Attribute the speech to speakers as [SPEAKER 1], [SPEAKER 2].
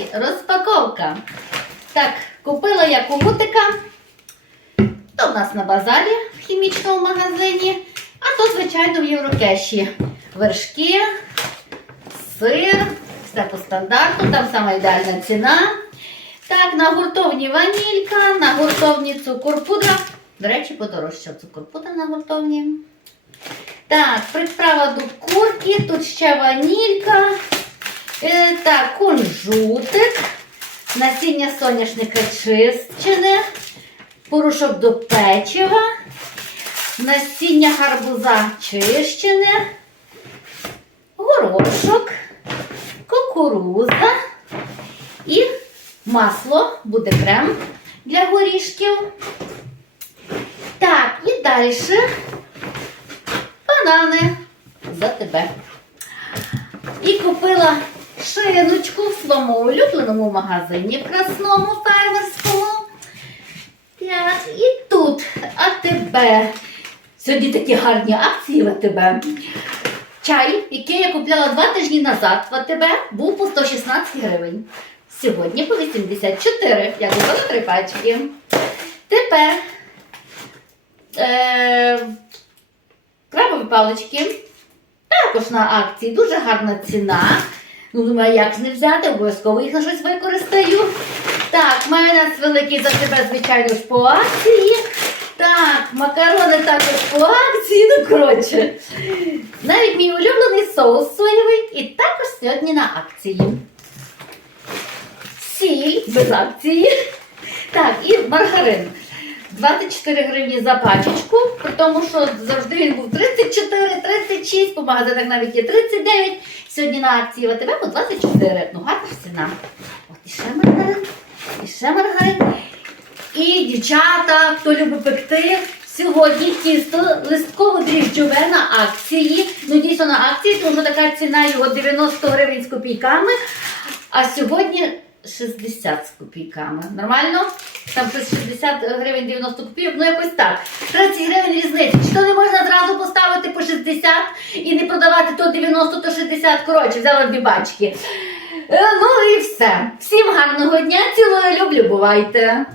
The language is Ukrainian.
[SPEAKER 1] Нарешті розпаковка. Так, купила я кумутика. То в нас на базарі в хімічному магазині, а то, звичайно, в Єврокеші. Вершки, сир, все по стандарту, там сама ідеальна ціна. Так, на гуртовні ванілька, на гуртовні цукор-пудра. До речі, подорожчав цукор-пудра на гуртовні. Так, приправа до курки, тут ще ванілька. Е, так, кунжутик, насіння соняшника чищене, порошок до печива, насіння гарбуза чищене, горошок, кукуруза і масло, буде крем для горішків. Так, і далі банани за тебе. І купила шиночку в своєму улюбленому магазині красному фермерському. Так, і тут АТБ. Сьогодні такі гарні акції в АТБ. Чай, який я купляла два тижні назад в АТБ, був по 116 гривень. Сьогодні по 84. Я купила три пачки. Тепер е, крабові палички. Також на акції дуже гарна ціна. Ну, думаю, як ж не взяти, обов'язково їх на щось використаю. Так, майонез великий за тебе, звичайно ж, по акції. Так, макарони також по акції. Ну, коротше. Навіть мій улюблений соус соєвий і також сьогодні на акції. Сіль без акції. Так, і маргарин. 24 гривні за пачечку, при тому, що завжди він був 34, 36, по магазинах навіть є 39. Сьогодні на акції в АТБ по 24. Ну, гарна ціна. От і ще маргарин, і ще маргарин. І дівчата, хто любить пекти, сьогодні тісто листково-дріжджове на акції. Ну, дійсно на акції, тому що така ціна його 90 гривень з копійками. А сьогодні 60 з копійками. Нормально? Там щось 60 гривень 90 копійок, ну якось так. 30 гривень різниці. Чи то не можна зразу поставити по 60 і не продавати то 90, то 60. Коротше, взяла дві бачки. Е, Ну і все. Всім гарного дня, цілую, люблю, бувайте.